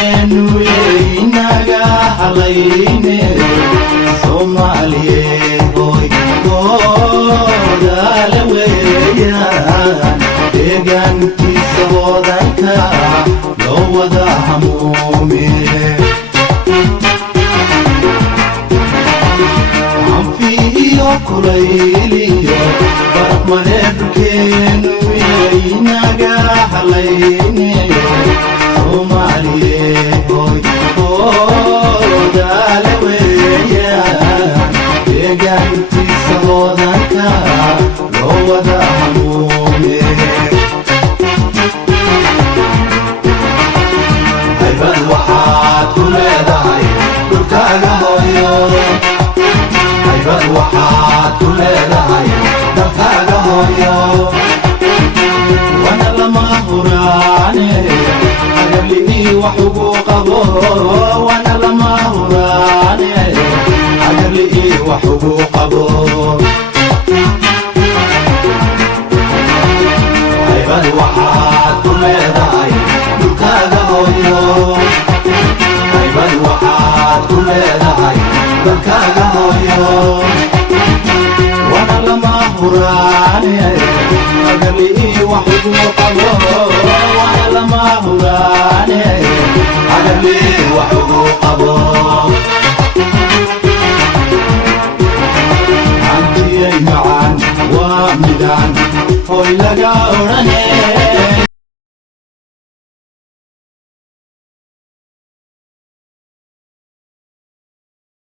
dhulkeenu inaga halayne Soomaaliyeed hoy godaale weeyaan deegaankiisa wadanka loo wada hamuume anfiyo kulayliyo barmane dhulkeenu inaga halayne Soomaaliyeed hoy godaale weeyaan deegaankiisa wadanka loo wada hamuume haybad waxaad ku leedahay dhulkaaga hooyo haybad waxaad ku leedahay dalkaaga hooyo wana lama huraane agarlii wax ugu qabo wana lama huraane agarlii wax ugu qabo haybad waxaad ku leedahay dhulkaaga hooyo haybad waxaad ku leedahay dalkaaga hooyo wana lama huraane agarlii wax ugu qabo wana lama huraane agarlii wax ugu qabo antiyay macaan waa midaan hoy laga odhane